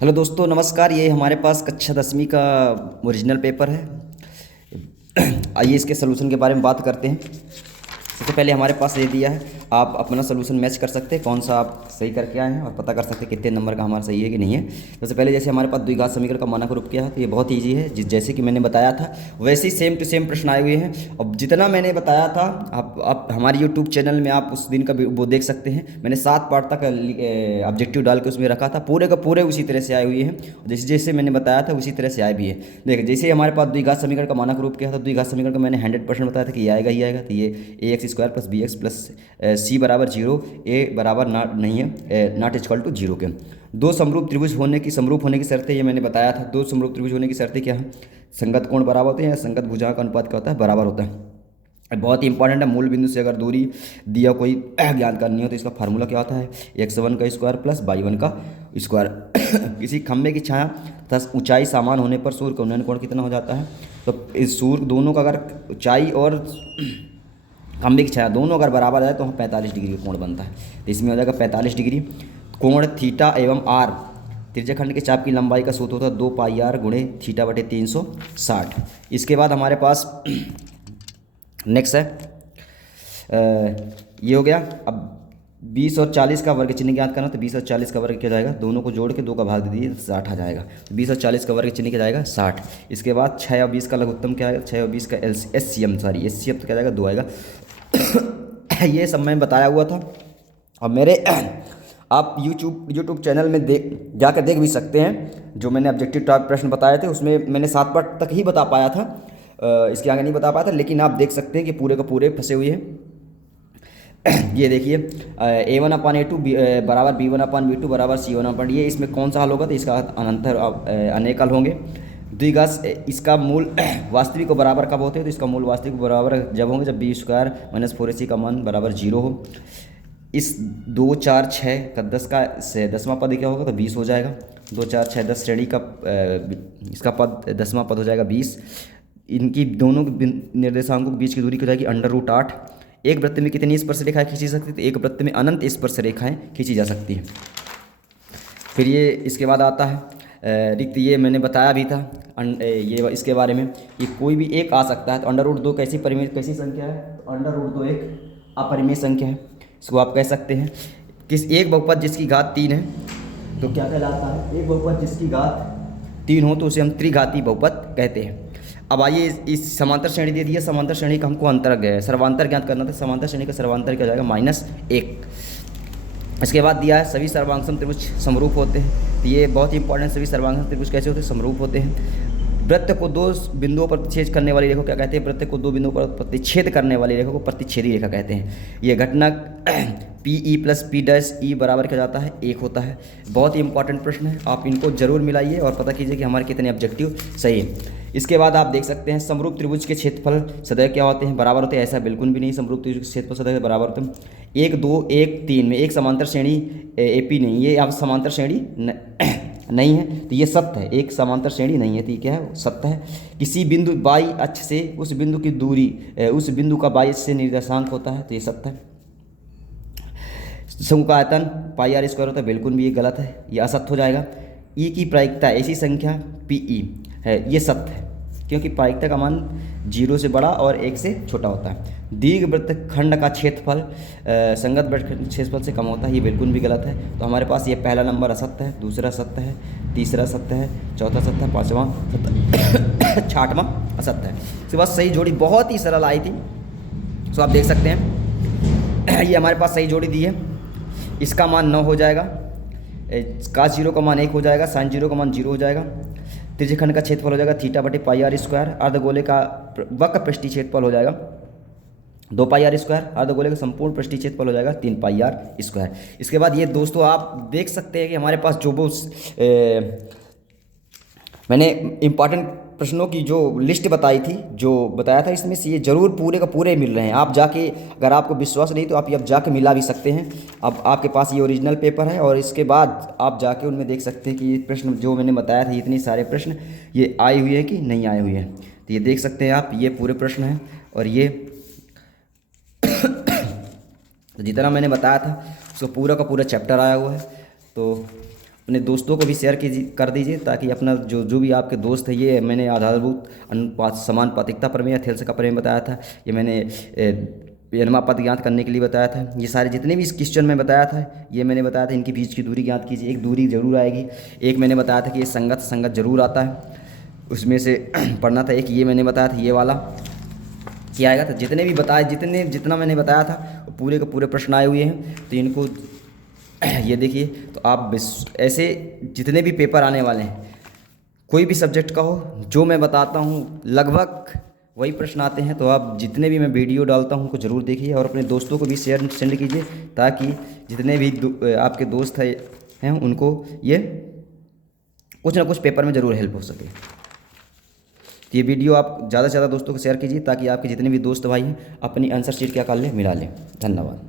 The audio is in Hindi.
हेलो दोस्तों, नमस्कार। ये हमारे पास कक्षा 10वीं का ओरिजिनल पेपर है। आइए इसके सलूशन के बारे में बात करते हैं। सबसे पहले हमारे पास ये दिया है, आप अपना सलूशन मैच कर सकते हैं कौन सा आप सही करके आए हैं और पता कर सकते हैं कितने नंबर का हमारा सही है कि नहीं है। सबसे पहले जैसे हमारे पास द्विघात समीकरण का मानक रूप क्या है, तो ये बहुत ईजी है। जैसे कि मैंने बताया था वैसे ही सेम टू सेम प्रश्न आए हुए हैं। अब जितना मैंने बताया था आप हमारे यूट्यूब चैनल में आप उस दिन का वो देख सकते हैं। मैंने 7 पार्ट तक ऑब्जेक्टिव डाल के उसमें रखा था, पूरे का पूरे उसी तरह से आए हुए हैं। जैसे जैसे मैंने बताया था उसी तरह से आए भी है। देखिए, जैसे हमारे पास द्विघात समीकरण का मानक रूप क्या था, द्विघात समीकरण का मैंने 100% बताया था कि ये आएगा ही आएगा। तो ये ax² + bx + c बराबर 0, a बराबर नहीं है नॉट इक्वल टू 0 के। दो समरूप त्रिभुज होने की शर्तें ये मैंने बताया था। दो समरूप त्रिभुज होने की शर्तें क्या है, संगत कोण बराबर होते हैं या संगत भुजाओं का अनुपात क्या होता है, बराबर होता है। बहुत ही इंपॉर्टेंट है। मूल बिंदु से अगर दूरी दिया कोई ज्ञात करनी हो तो इसका फार्मूला क्या होता है, x1 का स्क्वायर प्लस y1 का स्क्वायर। किसी खंभे की छाया तथा ऊंचाई समान होने पर सूर्य का उन्नयन कोण कितना हो जाता है, तो इस सूर्य दोनों का अगर ऊंचाई और खंभे की छाया दोनों अगर बराबर है तो वहाँ 45 डिग्री का कोण बनता है। तो इसमें हो जाएगा 45 डिग्री। कोण थीटा एवं आर त्रिज्याखंड के चाप की लंबाई का सूत्र होता है 2πr गुणे थीटा बटे 360। इसके बाद हमारे पास नेक्स्ट है ये हो गया। अब 20 और 40 का वर्ग चिन्ह ज्ञात करना, तो 20 और 40 का वर्ग क्या जाएगा, दोनों को जोड़ के 2 का भाग दे दीजिए 60 आ जाएगा। तो 20 और 40 का वर्ग चिन्ह क्या जाएगा 60। इसके बाद 6 और 20 का लघुत्तम क्या आएगा, 6 और 20 का एससीएम तो क्या जाएगा 2 आएगा। ये सब मैं बताया हुआ था। और मेरे आप यूट्यूब चैनल में जाकर देख भी सकते हैं। जो मैंने ऑब्जेक्टिव टाइप प्रश्न बताए थे उसमें मैंने 7 पार्ट तक ही बता पाया था, इसके आगे नहीं बता पाया था, लेकिन आप देख सकते हैं कि पूरे का पूरे फंसे हुए हैं। ये देखिए a1/a2 बराबर b1/b2 बराबर c1/, ये इसमें कौन सा हल होगा, तो इसका अनंतर अनेक हल होंगे। द्विघात इसका मूल वास्तविक को बराबर कब होते हैं, तो इसका मूल वास्तविक बराबर जब होंगे जब b² - 4ac का मान बराबर 0 हो। इस 2 4 6 का 10 का से 10वां पद क्या होगा, तो 20 हो जाएगा। 2 4 6 10 श्रेणी का इसका पद 10वां पद हो जाएगा 20। इनकी दोनों निर्देशांकों के बीच की दूरी क्या हो जाएगी √8। एक वृत्त में कितनी स्पर्श रेखाएं खींची जा सकती है, तो एक वृत्त में अनंत स्पर्श रेखाएं खींची जा सकती हैं। फिर ये इसके बाद आता है रिक्त, ये मैंने बताया भी था ये इसके बारे में कि कोई भी एक आ सकता है। तो √2 कैसी संख्या है, तो √2 एक अपरिमेय संख्या है, इसको आप कह सकते हैं। एक बहुपद जिसकी घात 3 है तो क्या कहलाता है, एक बहुपद जिसकी घात 3 हो तो उसे हम त्रिघाती बहुपद कहते हैं। अब आइए इस समांतर श्रेणी दे दी है, समांतर श्रेणी का हमको सर्वांतर ज्ञात करना था। समांतर श्रेणी का सर्वांतर क्या जाएगा -1। इसके बाद दिया है सभी सर्वांगसम त्रिभुज समरूप होते हैं। तो ये बहुत ही इंपॉर्टेंट, सभी सर्वांगसम त्रिभुज कैसे होते हैं, समरूप होते हैं। वृत्त को 2 बिंदुओं पर प्रतिच्छेद करने वाली रेखा क्या कहते हैं, वृत्त को 2 बिंदुओं पर प्रतिच्छेद करने वाली रेखा को प्रतिच्छेदी रेखा कहते हैं। ये घटनक PE + P' बराबर क्या जाता है 1 होता है। बहुत ही इंपॉर्टेंट प्रश्न है, आप इनको जरूर मिलाइए और पता कीजिए कि हमारे कितने ऑब्जेक्टिव सही है। इसके बाद आप देख सकते हैं समरूप त्रिभुज के क्षेत्रफल सदैव क्या होते हैं, बराबर होते हैं, ऐसा बिल्कुल भी नहीं। समरूप त्रिभुज के क्षेत्रफल सदैव बराबर होते हैं। 1 2 1 3 में एक समांतर श्रेणी AP नहीं, ये अब समांतर श्रेणी नहीं है, तो ये सत्य है। एक समांतर श्रेणी नहीं है, तो ये क्या है, सत्य है। किसी बिंदु y अक्ष से उस बिंदु की दूरी उस बिंदु का y से निर्देशांक होता है, तो ये सत्य है। शंकु का आयतन πr² होता है, बिल्कुल भी ये गलत है, ये असत्य हो जाएगा। ई की प्रायिकता ऐसी संख्या PE है, ये सत्य है, क्योंकि प्रायिकता का मान 0 से बड़ा और 1 से छोटा होता है। दीर्घवृत्त खंड का क्षेत्रफल संगत वृत्त क्षेत्रफल से कम होता है, ये बिल्कुल भी गलत है। तो हमारे पास ये पहला नंबर असत्य है, दूसरा सत्य है, तीसरा सत्य है, चौथा सत्य है, पाँचवां सत्य, छठवां असत्य है। इसके बाद सही जोड़ी बहुत ही सरल आई थी, सो आप देख सकते हैं ये हमारे पास सही जोड़ी दी है। इसका मान 9 हो जाएगा, cos 0 का मान 1 हो जाएगा, sin 0 का मान 0 हो जाएगा। त्रिज्यखंड का क्षेत्रफल हो जाएगा थीटा बटे πr²। अर्धगोले का वक्र पृष्ठीय क्षेत्रफल हो जाएगा 2πr²। अर्धगोले का संपूर्ण पृष्ठीय क्षेत्रफल हो जाएगा 3πr²। इसके बाद ये दोस्तों आप देख सकते हैं कि हमारे पास जो वो मैंने इंपॉर्टेंट प्रश्नों की जो लिस्ट बताई थी, जो बताया था, इसमें से ये जरूर पूरे का पूरे मिल रहे हैं। आप जाके, अगर आपको विश्वास नहीं तो आप ये अब जाके मिला भी सकते हैं। अब आपके पास ये ओरिजिनल पेपर है और इसके बाद आप जाके उनमें देख सकते हैं कि ये प्रश्न जो मैंने बताया था, इतने सारे प्रश्न ये आए हुए हैं कि नहीं आए हुए हैं। तो ये देख सकते हैं आप, ये पूरे प्रश्न हैं और ये तो जितना मैंने बताया था उसका पूरा का पूरा चैप्टर आया हुआ है। तो अपने दोस्तों को भी शेयर कीजिए, कर दीजिए, ताकि अपना जो जो भी आपके दोस्त है, ये मैंने आधारभूत अनुपात समानुपातिकता प्रमेय, थेल्स का प्रमेय बताया था, ये मैंने अनुपात ज्ञात करने के लिए बताया था, ये सारे जितने भी इस क्वेश्चन में बताया था, ये मैंने बताया था इनके बीच की दूरी ज्ञात कीजिए। एक दूरी जरूर आएगी, एक मैंने बताया था कि ये संगत संगत जरूर आता है, उसमें से पढ़ना था। एक ये मैंने बताया था, ये वाला क्या आएगा था। जितने भी बताए, जितना मैंने बताया था वो पूरे के पूरे प्रश्न आए हुए हैं, तो इनको ये देखिए। तो आप ऐसे जितने भी पेपर आने वाले हैं, कोई भी सब्जेक्ट का हो, जो मैं बताता हूँ लगभग वही प्रश्न आते हैं। तो आप जितने भी मैं वीडियो डालता हूँ उनको ज़रूर देखिए और अपने दोस्तों को भी सेंड कीजिए, ताकि जितने भी आपके दोस्त हैं उनको ये कुछ ना कुछ पेपर में ज़रूर हेल्प हो सके। तो ये वीडियो आप ज़्यादा से ज़्यादा दोस्तों को शेयर कीजिए, ताकि आपके जितने भी दोस्त भाई हैं अपनी आंसर शीट क्या कर लें, मिला लें। धन्यवाद।